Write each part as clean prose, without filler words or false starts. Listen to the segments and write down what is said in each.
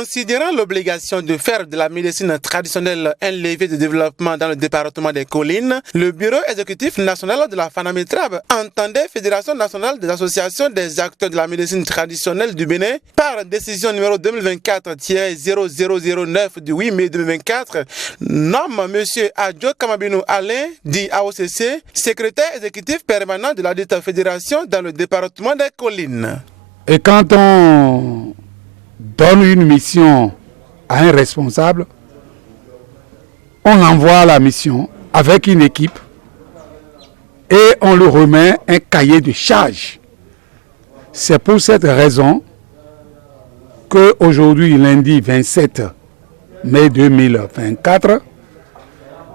Considérant l'obligation de faire de la médecine traditionnelle un levier de développement dans le département des collines, le Bureau exécutif national de la FANAMETRAB entendait Fédération nationale des associations des acteurs de la médecine traditionnelle du Bénin, par décision numéro 2024-0009 du 8 mai 2024, nomme M. Adjo Kamabinou Alain, dit AOCC, secrétaire exécutif permanent de la dite fédération dans le département des collines. Et quand on donne une mission à un responsable, on envoie la mission avec une équipe et on lui remet un cahier de charge. C'est pour cette raison qu'aujourd'hui, lundi 27 mai 2024,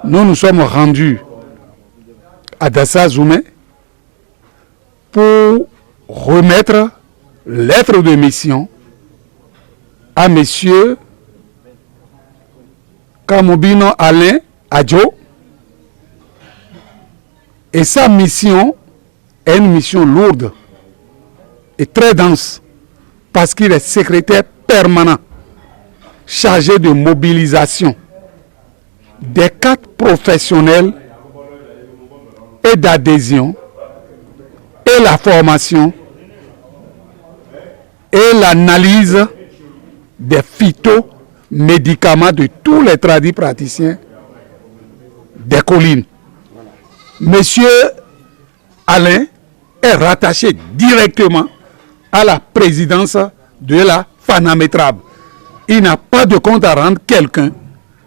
nous nous sommes rendus à Dassa Zoumé pour remettre lettre de mission à monsieur Kamobino Alain Adjo. Et sa mission est une mission lourde et très dense parce qu'il est secrétaire permanent chargé de mobilisation des cadres professionnels et d'adhésion et la formation et l'analyse des phytomédicaments de tous les tradis praticiens des collines. Monsieur Alain est rattaché directement à la présidence de la FANAMETRAB. Il n'a pas de compte à rendre quelqu'un,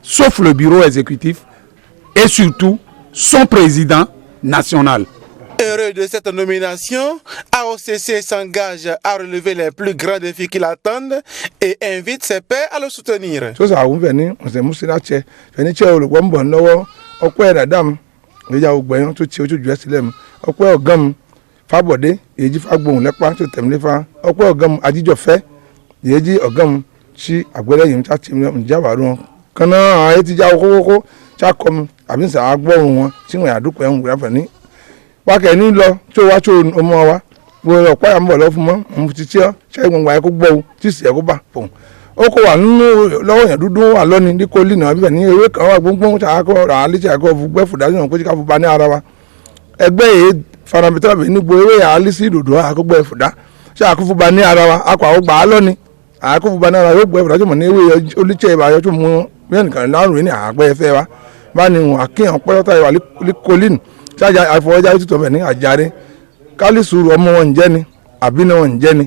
sauf le bureau exécutif et surtout son président national. Heureux de cette nomination, AOCC s'engage à relever les plus grands défis qui l'attendent et invite ses pairs à le soutenir. Wakeni lo tó wá tó ọmọ wa wo ọ̀pá ya nbọ̀ lọ fún mọ́ mo ti tí ọ́ ṣe gbọ̀ngbà ẹ kó gbọ́ o tí sì ẹ kó bà pọ̀ ó kó wà nínú lọ́wọ́ yẹn dúdú wà lọ́ni ní kó lìnà bíbẹ̀ ní ewé kan wà gbóngbóng ṣàkó rà á létí àkọ́ gbẹ́ fùdá sínú kó jí ká fún ba ní ara wa ẹgbẹ́ yìí FANAMETRAB ní gbogbo ewé yà á lé sí ìdòdó àkó gbẹ́ fùdá ṣàkó fún ba ní ara wa akọ àwọn gbà á lọ́ni àkó fún ba ní ara yóò gbẹ́ fùdá tó mọ̀ ní ewé olíṣẹ́ ìbáyọ tó mú bẹ́ẹ̀ nìkan láàrùn ní àgbẹ̀ ẹ̀fẹ́ wa bá ní wọn àkíyàn pẹ́yọ́tà ìwà líkólínì ṣáàjà àfọwọ́jáde tuntun bẹ̀ ní àjáde kálí sùúrù ọmọ wọn ń jẹ́ ni àbí náà wọn ń jẹ́ ni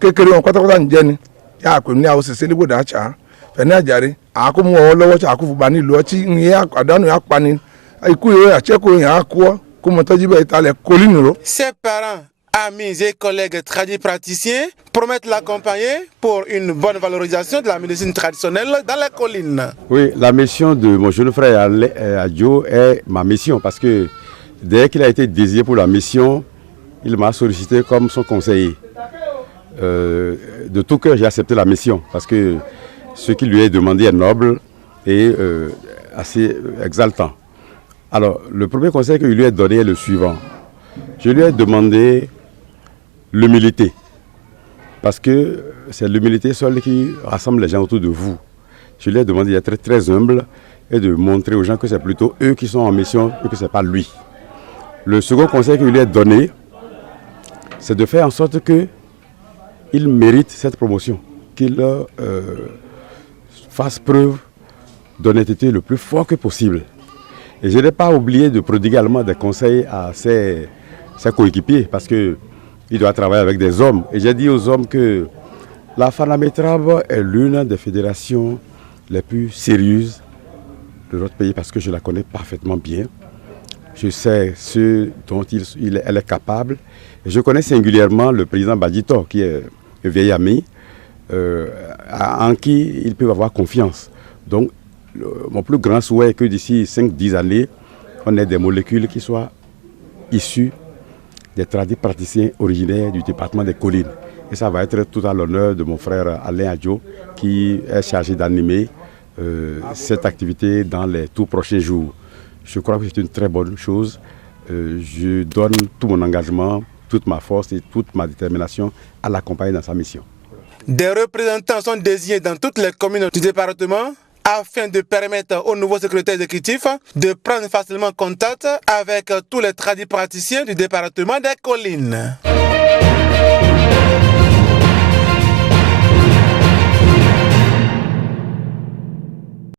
kékeré wọn pátápátá ń jẹ́ ni yà á pè ní AOCC nígbòdà àṣà fẹ̀ ní àjáde àkómú ọwọ́ lọ́wọ́ tí àkófò bá nílùú ọtí ní àdánù yà pa ni ikú yìí àṣẹ́kù yà á kú ọ kó mọ tọ́jú bẹ́ẹ̀ ìtàlẹ̀ kólínù ró. Ses parents, amis et collègues tradipraticiens promettent l'accompagner pour une bonne valorisation de la médecine traditionnelle dans les collines. Oui, la mission de mon jeune frère Adjo est ma mission parce que dès qu'il a été désigné pour la mission, il m'a sollicité comme son conseiller. De tout cœur, j'ai accepté la mission parce que ce qui lui est demandé est noble et assez exaltant. Alors, le premier conseil que je lui ai donné est le suivant. Je lui ai demandé l'humilité. Parce que c'est l'humilité seule qui rassemble les gens autour de vous. Je lui ai demandé d'être très humble et de montrer aux gens que c'est plutôt eux qui sont en mission et que ce n'est pas lui. Le second conseil que je lui ai donné, c'est de faire en sorte qu'il mérite cette promotion, qu'il fasse preuve d'honnêteté le plus fort que possible. Et je n'ai pas oublié de prodiguer également des conseils à ses coéquipiers parce que il doit travailler avec des hommes. Et j'ai dit aux hommes que la FANAMETRAB est l'une des fédérations les plus sérieuses de notre pays parce que je la connais parfaitement bien. Je sais ce dont elle est capable. Et je connais singulièrement le président Badjito, qui est un vieil ami, en qui ils peuvent avoir confiance. Donc, mon plus grand souhait est que d'ici 5-10 années, on ait des molécules qui soient issues des tradis praticiens originaires du département des collines. Et ça va être tout à l'honneur de mon frère Alain Adjo qui est chargé d'animer cette activité dans les tout prochains jours. Je crois que c'est une très bonne chose. Je donne tout mon engagement, toute ma force et toute ma détermination à l'accompagner dans sa mission. Des représentants sont désignés dans toutes les communes du département afin de permettre au nouveau secrétaire exécutif de prendre facilement contact avec tous les tradipraticiens du département des Collines.